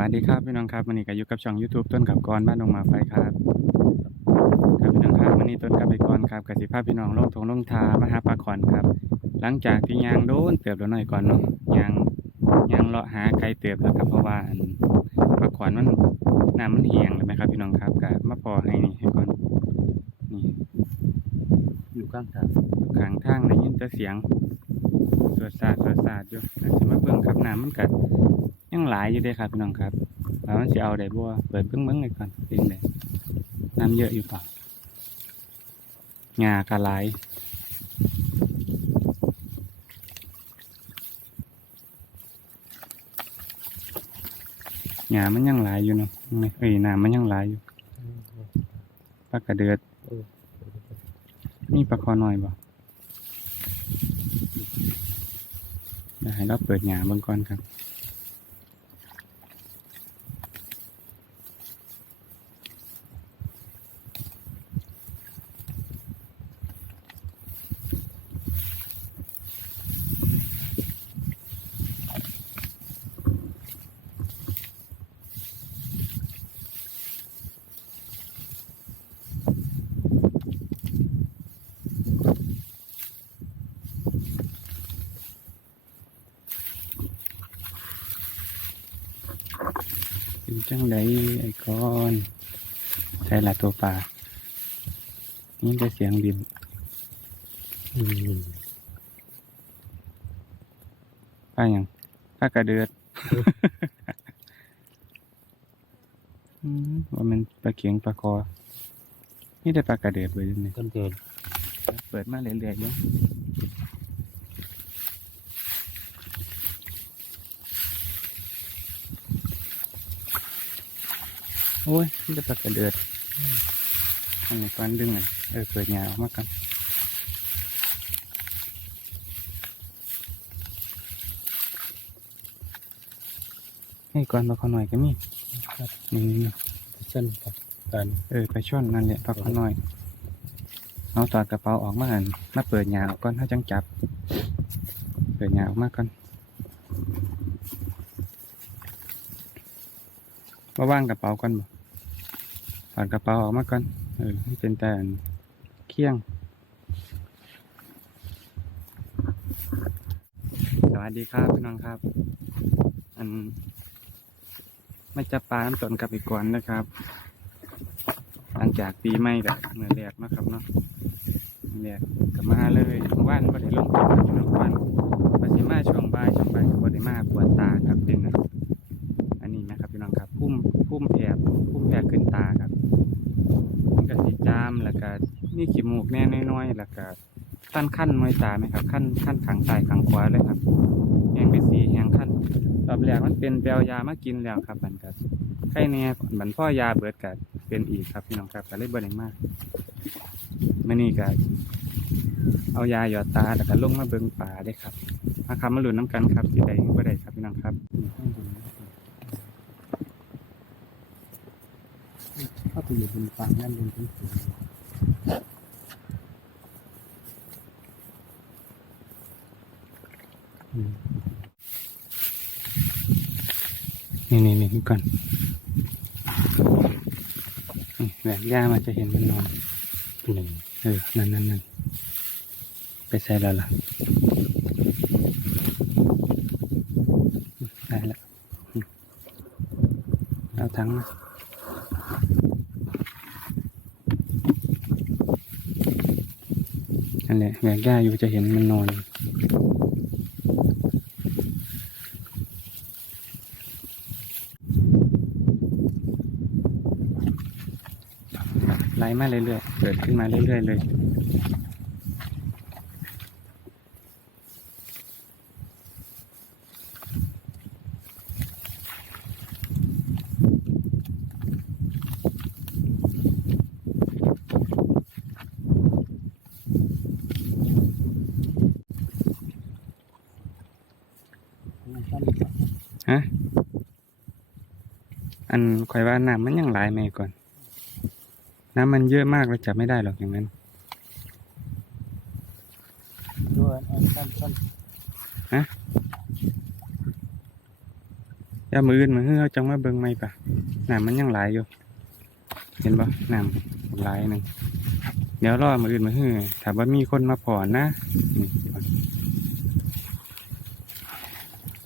วัสดีครับพี่น้องครับวันนี้ก็อยู่กับช่อง YouTube ต้นกับกรบ้านดงหมาไฟครับครับพี่น้องครับวันนี้ต้นกับไปกรครับกับสิภาพพี่น้องลงทงลงทามาหาปลาขอนครับ หลังจากที่ยางโดนเติบแล้วหน่อยก่อนเนาะยางยางเลาะหาไกลเติบแล้วครับเพราะว่าอันปลาขอนมันน้ำมันเหี่ยงเลยไหมครับพี่น้องครับก็มาพอให้นี่ให้ก่อนนี่อยู่ข้างทางอยู่ข้างทางได้ยินแต่เสียงสวดสาดสวดสาดอยู่อาจจะมาเบิ่งครับน้ำมันกัด ยังหลายอยู่ด้วยครับพี่น้องครับว่ามันสิเอาได้บ่เปิดเบิ่งเบิ่งเลยก่อนเป็นไดน้ำเยอะอยู่ป่าหญ้ากะหลายหญ้ามันยังหลายอยู่เนาะไม่เอ้ยน้ำมันยังหลายอยู่ปลากระเดือดมีปลาคอหน้อยบ่เดี๋ยวให้เราเปิดหยาเบิ่งก่อนครับ เป็นจังไดไอ้ก้อนใช่ละตัวปลานี่ได้เสียงบินอืมปลาอย่างปลากระเดือดอืมว่ามันปลาเขียงปลาคอนี่ได้ปลากระเดือดไว้ด้วยนี่ต้นเกินเปิดมาเรื่อยๆอยู่ โอ้ยนี่ได้ปลากระเดือดอันนี้ก้อนดึงอะเออเปิดหยาออกมากันให้ก่อนปลาคอหน่อยก็มีครับนี่นี่เช่นกับการเออไปช่อนนั่นแหละปลาคอหน่อยเอาตอดกระเป๋าออกมาหันมาเปิดหยาออกก่อนถ้าจังจับ เปิดหยาออกมาก่อนมาว่างกระเป๋าก่อนบ่ ถอดกระเป๋าออกมาก่อนเออให้เป็นแต่อันเคี่ยง สวัสดีครับพี่น้องครับ อัน ไม่จะปลาน้ำตนกับอีกก่อนนะครับ หลังจากปีใหม่กับเมื่อแรกเนาะครับเนาะเมื่อแรกกับมาเลยว่านบ่ได้ลงคลิปพี่น้องว่านปฏิมาช่วงบ่ายช่วงบ่ายก็บ่ได้มาปวดตาครับเป็นอันนี้นะครับพี่น้องครับพุ่มพุ่มแผลพุ่มแผลขึ้นตาครับมันก็สีจาม แล้วก็นี่ขี้มูกแน่น้อยๆแล้วก็ขั้นขั้นมวยตาไหมครับขั้นขั้นขังซ้ายขังขวาเลยครับแหงเป็นสีแหงขั้นรอบแรกมันเป็นแปลวยามากินแล้วครับมันก็ไข้แน่บันพ่อยาเบิดกัเป็นอีกครับพี่น้องครับก็เลยบ่ได้มากมื่นี้ก็เอายาหยอดตาแล้วก็ลงมาเบิ่งป่าได้ครับมาครับมาหลุนน้ำกันครับสิได้บ่ได้ครับพี่น้องครับเข้าไปอยู่บนฝั่งนั่นบนพื้นสูง นี่นี่นี่ก่อนนี่แหวกย่ามาจะเห็นมันนอนหนึ่งเออ นั่นนั่นนั่นไปใส่แล้วล่ะได้แล้วอืมเอาทั้งมา นั่นแหละแหวกย่าอยู่จะเห็นมันนอนไล่มาเรื่อยๆเกิดขึ้นมาเรื่อยๆเลยะอันข่อยว่าน้ำมันยังหลายแม่ก่อน น้ำมันเยอะมากเราจับไม่ได้หรอกอย่างนั้นด้วยอันสั้นสั้นออย่ามืออื่นมือเฮือจังมาเบิ่งไม่ปะน้ำมันยังหลายอยู่ เห็นบ่น้ำหลายหนึ่งเดี๋ยวรอมืออื่นมือเฮือถ้าว่ามีคนมาพอนะนี่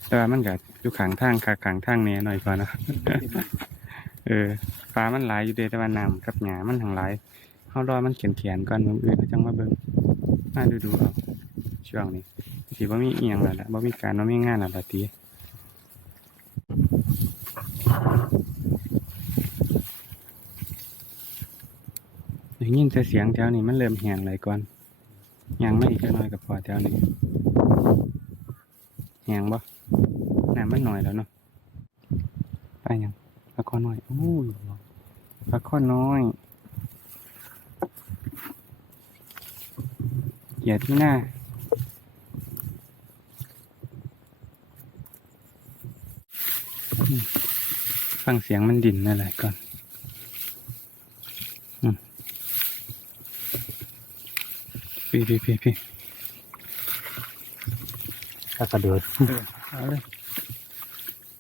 แต่ว่ามันก็ อยู่ขางทางขาขางทางเนี่ยหน่อยก่อนนะเออฟ้ามันหลายอยู่เดแต่ว่าน้ำกับหญ้ามันทั้งหลายเขารอมันเขียนเขียนก่อนมืออื่นจังมาเบิ่งมาดูดูเอาช่วงนี้สิว่ามีเอียงแล้วละว่ามีการว่ามีงานแล้วละตีอย่างนี้จะเสียงแถวนี้มันเริ่มแหงเลยก่อนยังไม่อีกน้อยกับพอแถวนี้แหงบ่ น้ำมันหน่อยแล้วเนาะไปยังปลาคอน้อยโอ้ยปลาคอน้อยเหยียดที่หน้าฟังเสียงมันดิ่นนั่นแหละก่อนพี่พี่พี่พี่ถ้ากระโดดเอาเลย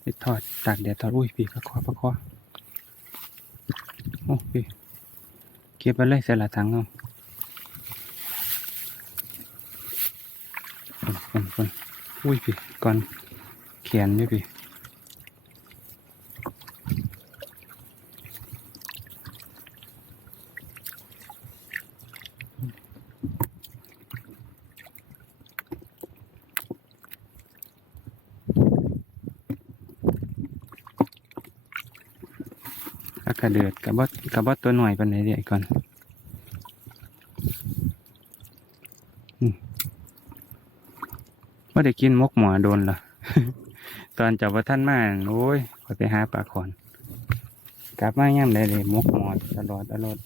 ไปทอดตากแดดทอดอุ้ยพี่ประคอประคอโอ้พี่เก็บไปเลยใส่ละถังเอาคนคนอุ้ยพี่ก่อนเขียพี่ เดือดกับบอกับบอตัวหน่อยปันไหนเดี๋ยวก่อนว่าได้กินมกหมอโดนเหรอตอนจับว่าท่านมาโอ้ยขอไปหาปลาขอน กลับมาย่ำได้เลยมกหมอตลอดตลอด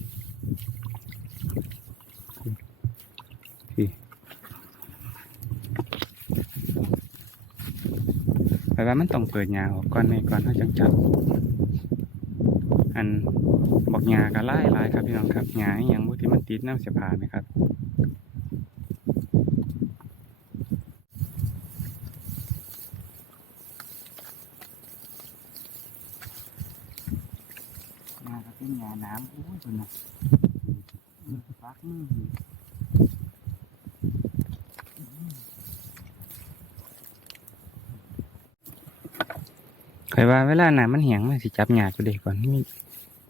ไปว่ามันต้องเปิดหยาออกก่อนไหมก่อนเขาจังจับ อันบอกหญ้าก็ไล่ไล่ครับพี่น้องครับหญ้าอหย่างบุที่มันติดน้ำเสียผาไหมครับหญ้าก็เป็นหญ้าน้ำโอ้ยคุณนะฟักมือ ใครว่าเวลาหน้ำมันแห้งมันสิจับหญ้าตัวเด็กก่อนมี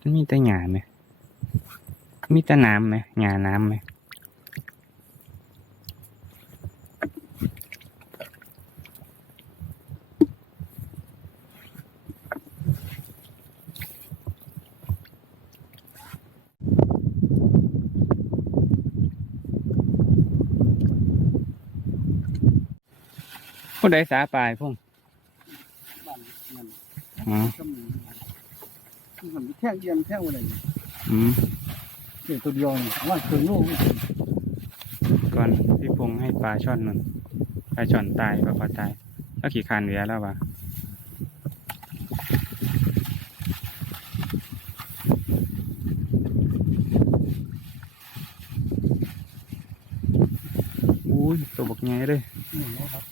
มันมีแต่หญ้าไหมมีแต่น้ำไหมหญ้าน้ำไหมผู้ใดสาปลายพุ่ง อ๋อก็มีมันมีแท่งเยียนแท่งอะไรเนี่ยอืมเดี๋ยวตัวเดียวเนี่ยว่าเคยลูกก่อนพี่พงษ์ให้ปลาช่อนนั่นปลาช่อนตายปลาคอตาย แล้วขี่คานเหลือแล้ววะอุ้ยตัวบกใหญ่เลยนี่นะครับ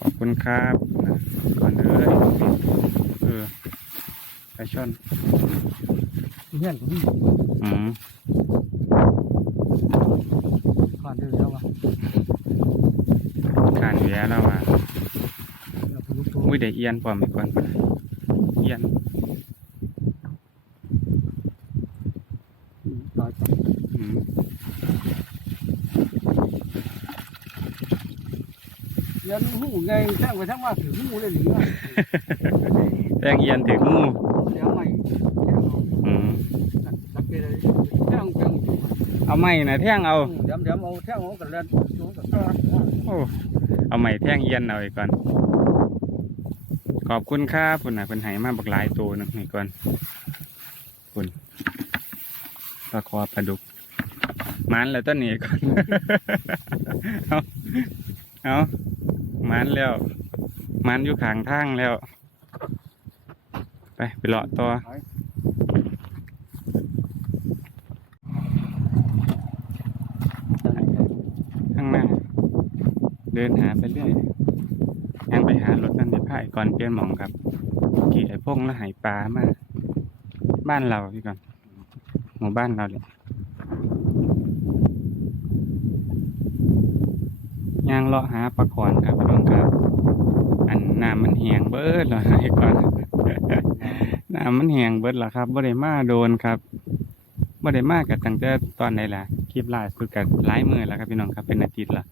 ขอบคุณครับนะก่อนเลยเออปลาช่อนเงี้ยก็มีอืมผ่านเดือนแล้ววะคานเหลือแล้ววะเราไปลูกตัวอุ้ยเดี๋ยวเอียนพร้อมอีกก่อนเอียนตายจับอืมเยียนหูไงแท่งไปแท่งมาถือหูเลยหรือไงแตงเอียนถึงงูเดี๋ยวใหม่แท่งเอา อืม สัก เกเลยแท่งแท่งเอาไม้นะแท่งเอาเดี๋ยวเดี๋ยวเอาแท่งเอากันแล้วสูงกับตัวโอ้เอาใหม่แท่งเอียนเอาอีกก่อน ขอบคุณครับคุณนะคุณไหมาบักหลายตัวหนึงนี่ก่อนคุณปลาคอปลาดุกมันแล้วต้นนี้ก่อนเอาเอามันแล้วมันอยู่ขางทางแล้ว ไปไปเลาะต่อข้างหน้า เดินหาไปเรื่อยยังไปหารถนั่นเดี๋ยวพายก่อนเปลี่ยนหมองครับที่ไอ้พงแล้วหายปลามาบ้านเราพี่ก่อน หมู่บ้านเราเลยย่างเลาะหาปลาขอนครับพี่น้องครับ อันน้ำมันแห้งเบิดแล้วให้ก่อนน้ำมันแห้งเบิดแล้วครับบ่ได้มาโดนครับบ่ได้มากับตั้งแต่ตอนไหนล่ะ คลิปล่าสุดกับหลายมือแล้วครับพี่น้องครับเป็นอาทิตย์ละ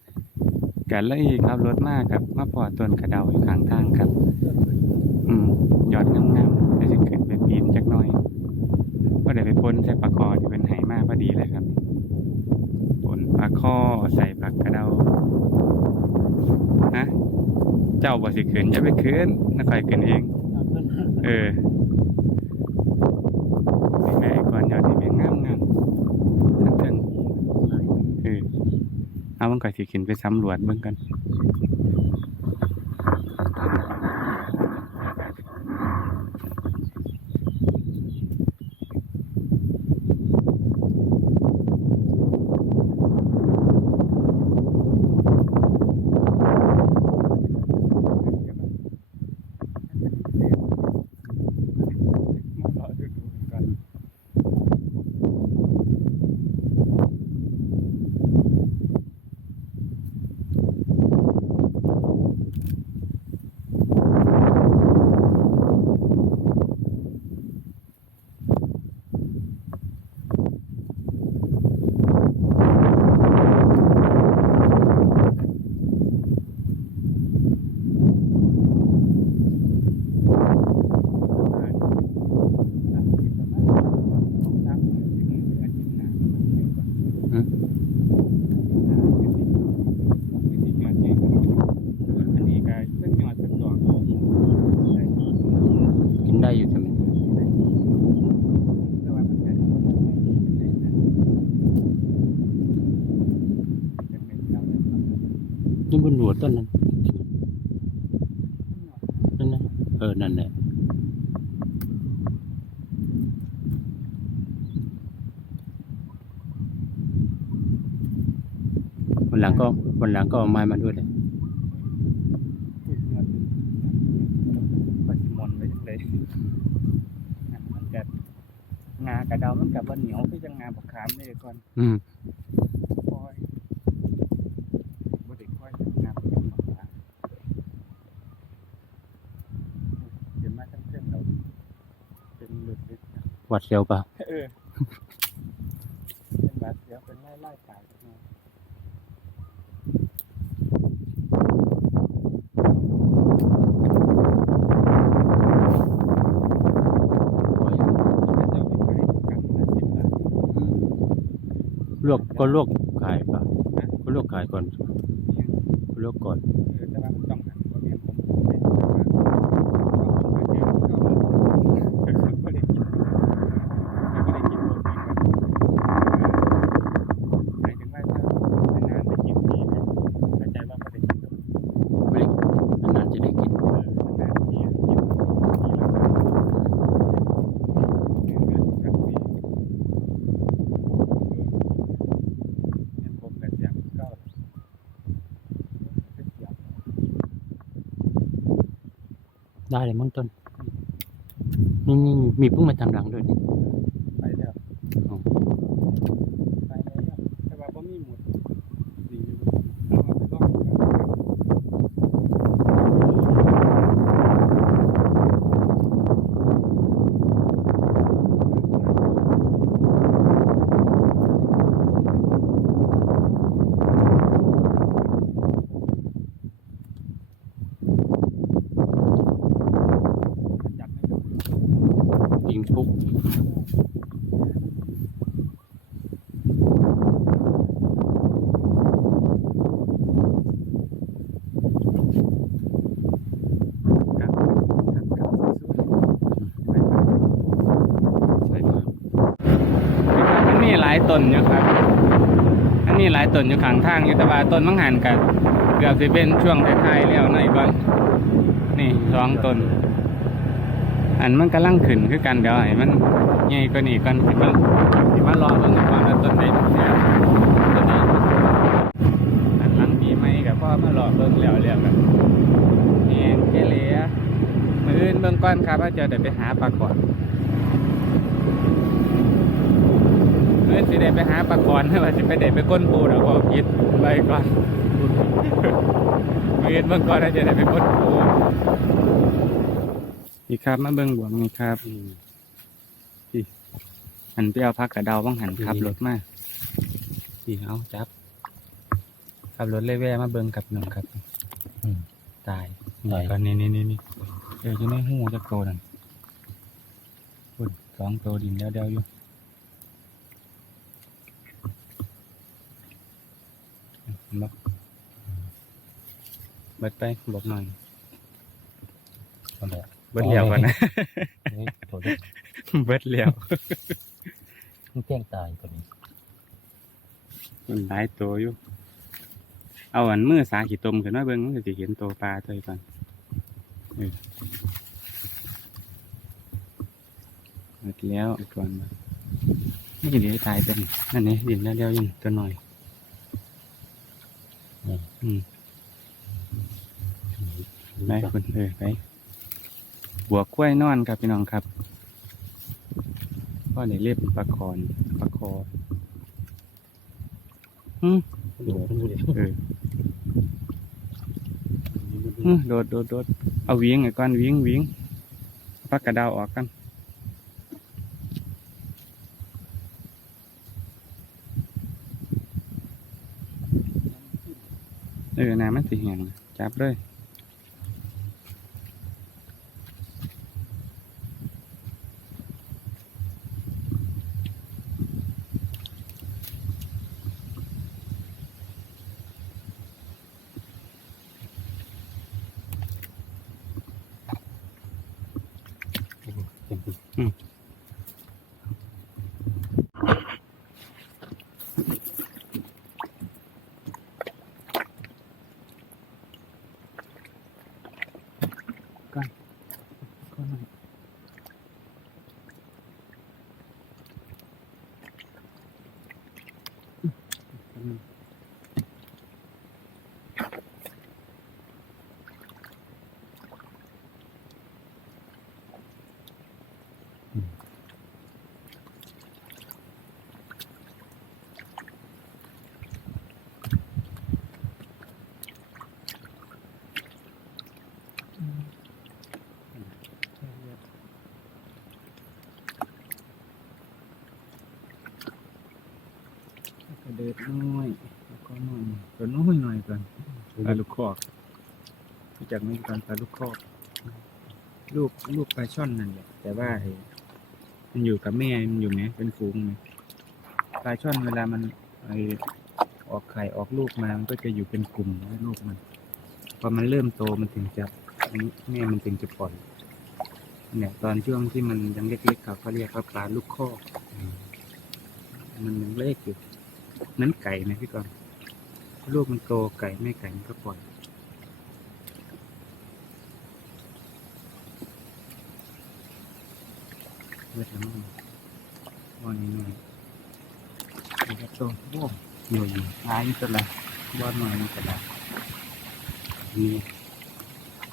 ก็เลยขับรถมากครับมาพอต้นกระเดาอยู่ข้างทางครับ อืมยอดงามๆได้สิขึ้นไปปีนจักน่อยก็ได้ไปปนใส่ปลาคอที่เป็นไหมากพอดีเลยครับปนปลาคอใส่ปลากระเดานะเจ้าบ่สิขึ้นอย่าไปขึ้นนักคอยขึ้นเอง เออไปไหนก่อนยอดที่เป็นงามงามๆทั้งๆเออ เอามันก็สิขึ้นไปสำรวจเบิ่งกันได้อยู่ใช่ไหม นี่บนหัวต้นนั้นนั่นนะเออ นั่นแหละวันหลังก็วันหลังก็เอาไม้มาด้วยเลยก็สิมนไว้จังเลยมันกับงากระเดามันกับว่าเหนียวคือจังงาบักขามเลยก่อน อืม คอยบ่ได้คอยงาบักขามบักขามเดี๋ยวมาทั้งเครื่องเราเป็นหลุดเป็น ห วัดเสียวเปล่าเออเป็นบาดเสียวเป็นไล่ไล่ตายกันมาลวกก็ลวกขายเปล่าก็ลวกขายก่อนลวกก่อนเออแต่ว่ามันต้องหันบ่แม่นผมไม่ได้ว่าเอาคนมาเดียวก็เอาก็ได้กินก็ได้กินบ่กินหมายถึงว่าถ้านานๆไปกินทีนึงเข้าใจว่าบ่ได้กิน ไม่ได้นานๆจะได้กิน เออนานๆทีกินทีละครั้งเงินเดือนกับปีเงินผมก็เสียงเก้าเป็นเสียง ได้เลยมั้งต้น นี่นี่มีพุ่งมาทำรังด้วยนี่ ไปแล้ว อ๋อ ไปแล้วแต่ว่าบ่มีหมุดดีอยู่เอามาไปลองกันจับไม่ดู ยิงปุ๊บ ครับครับครับสู้ๆไปครับ ใช่ครับ มันมีหลาย ต้นอยู่ครับอันนี้หลายต้นอยู่ข้างทางอยู่แต่ว่าต้นมังหันกันเกือบสิเป็นช่วงท้ายๆแล้วหน่อยก่อนนี่สองต้นอันมันกำลังขึ้นคือกันเดี๋ยวให้มันใหญ่กว่านี้ก่อนสิมันสิมารอเบิ่งก่อนว่าต้นไหนเนี่ยต้นนี้อันหลังปีใหม่ก็พอมารอเบิ่งแล้วแล้วกันแหงเกลียมืออื่นเบื้องก้อนครับว่าจะได้ไปหาปลาก่อน มืออื่นสิได้ไปหาปลาก่อนว่าสิไปได้ไปก้นปูดอกพิษไปก่อนมืออื่นเบื้องก้อนว่าจะได้ไปก้นปูนี่ครับมาเบื้องบวงนี่ครับอืมหันไปเอาพักกระเดาบ้างหันอืมขับรถมาสี่เอาจับขับรถเลยแว่มาเบิ่งกับหนึ่งครับอืมตายตายก่อนนี่นี่นี่นี่เดี๋ยวจะไม่หูจะโกนั่นพุ่นสองตัวดินเดียวเดียวๆอยู่ เห็นบ่เบิดไปบอกหน่อยเอาละเบิดเลี้ยวก่อนนะเฮ้ยโถเด็กเบิดเลี้ยวมันแกล้งตายก่อนนี้มันหลายตัวอยู่ เอาอันมือสาขีตมขึ้นมาเบิ่งมันก็สิเห็นตัวปลาตัวก่อนเออหมดแล้วอีกก่อนมาไม่เดี๋ยวตายเป็นนั่นนี่ดินแล้วเดียวยังตัวหน่อย อืมไปคุณเออไปบัวกล้วยนอนครับพี่น้องครับก็ได้เรียบปลาคอนปลาคออืมโดดมันดูดิเออโดดโดดโดดเอาวียงไอ้ก้อนวียงวียงปักกระดาวออกกัน เออน้ำมันสีแห้งจับเลย กระเด็ดน้อยแล้วก็น้อยตัวน้อยหน่อยก่อนปลาลูกคอกรู้จักไหมก่อนปลาลูกคอกลูกลูกปลาช่อนนั่นแหละแต่ว่าไอ้มันอยู่กับแม่มันอยู่ไหมเป็นฝูงไหมปลาช่อนเวลามันไอออกไข่ออกลูกมา มันก็จะอยู่เป็นกลุ่มแล้วลูกมัน พอมันเริ่มโตมันถึงจะแม่มันถึงจะปล่อย เนี่ยตอนช่วงที่มันยังเล็กๆเขาเขาเรียกว่าปลาลูกคอกมันยังเล็กอยู่ นั้นไก่นะพี่กอนลูกมันโตไก่แม่ไก่มันก็ปล่อยเวทน้ำวันนี้หน่อยเดี๋ยวโตโอ้อยู่อยู่ท้ายนี่ตัวละบ้านหน่อยนี่ตัวละนี่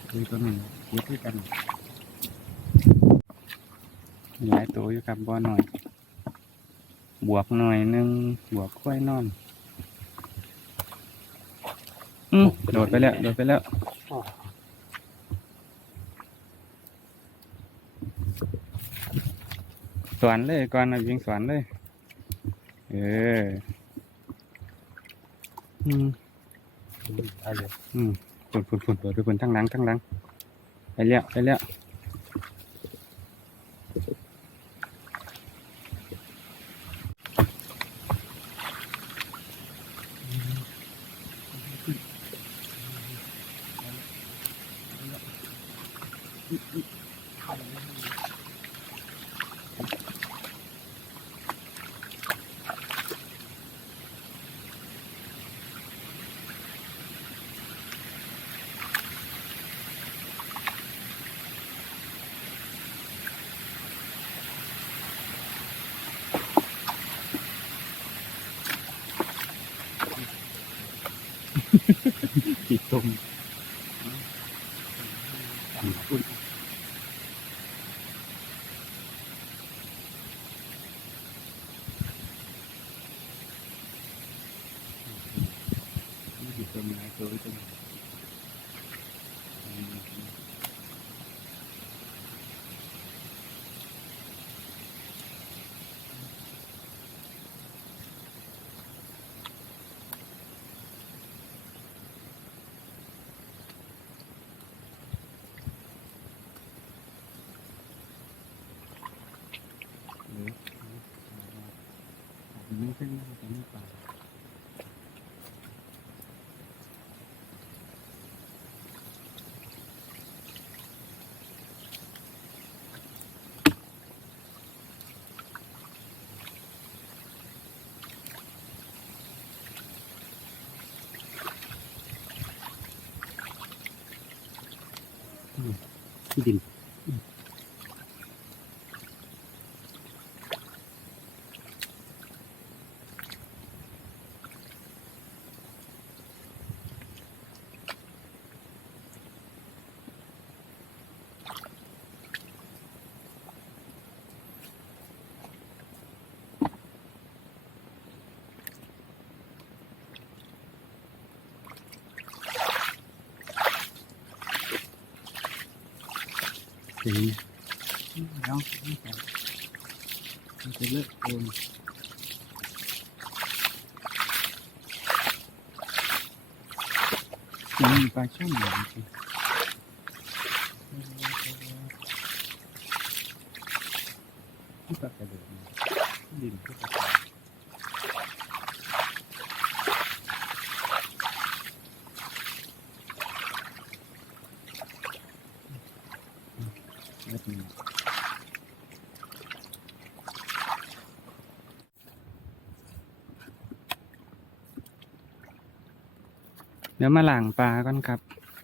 คือตัวหนึ่งเยอะด้วยกันหลายตัวอยู่ครับบ้านหน่อย บวกหน่อยหนึงบวกค่อยนอนอืมโดดไปแล้ว โดดไปแล้วสวนเลยก่อนนะยิงสวนเลย เออ อืมเอาเลยอืมฝุ่นฝุ่นฝุ่นเปิดไปฝุ่นทั้งหลังทั้งหลังไปเลี้ยวไปเลี้ยว ขีดตรง ตัววิตามินอืม หรือ ไม่ขึ้นไม่จะไม่ไปที่ดิน อย่างนี้แล้วไม่ไปมันจะเลิกโอนมันมีปลาช่อนหนจริงที่ปลากระโดดมาดินที่ปลากระโดดเล็กน้อย เดี๋ยวมาล้างปลาก่อนครับ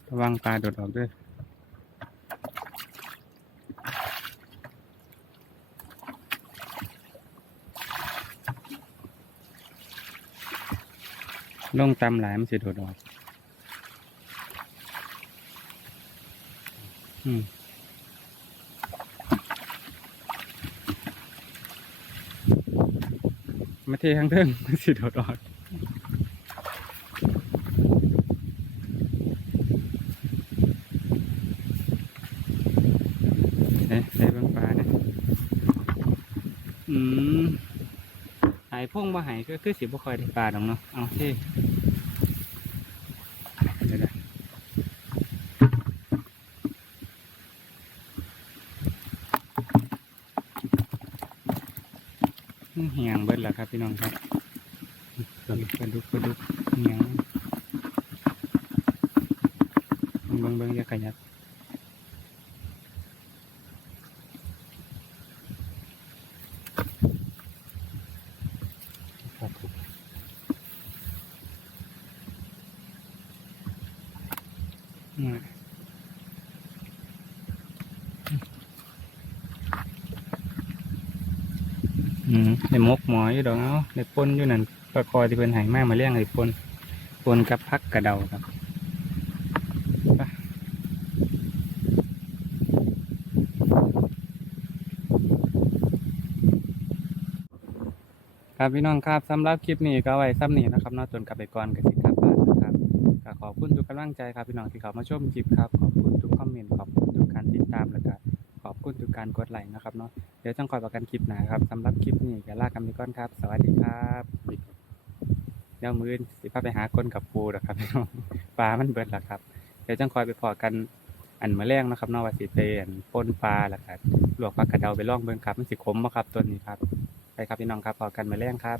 ระวังปลาโดดออกด้วยลงตำหลายมันสิโดดออก อืมมาเทข้างเทิงมันสิโดดออก เอ๊ะไอ้เบางปลาเนี่ย อืมหายพ่ งมาหายก็คือสิบ่คอยได้ปลาดอกเนาะเอาท่เดี๋ยวนะอื้อเหียงเบิดล้วครับพี่น้องครับปลาดุกปลาดุกปลาดุกเหียงเบิ่งเบิ่งอย่าขยับครับผม อืมอืม อยู่ดอกเนาะในปนอยู่นั่นปลาคอยที่เป็นหายมากมาเลี้ยงไอ้ปนปนกับพักกระเดาครับครับพี่น้องครับสำหรับคลิปนี้ก็ไว้ซ้ำนี้นะครับนอกจนกลับไปก่อนกับสิกลับบ้านะครับก็ขอบคุณทุกกำลังใจครับพี่น้องที่เขามาชมคลิปครับ ขอบคุณทุกคอมเมนต์ขอบคุณทุกการติดตามแล้ว ก็ขอบคุณทุการกดไลค์นะครับเนาะเดี๋ยวจังคอยประกันคลิปหนาครับสำหรับคลิปนี้ก็ลากันไปก่อนครับ สวัสดีครับเดี๋ยวมืออนสิพาไปหาคนกับปูนะครับพี่น้องปลามันเบิดล้วครับ เดี๋ยวจังคอยไปพอกันอันมาแรงนะครับนอกว่าสิเตอันปนปลาแล้วก็ลวกปลากระเดาไปล่องเบิ่งครับมันสิขมบ่ครับตัวนี้ครับไปครับพี่น้องครับพอกันมาแรงครับ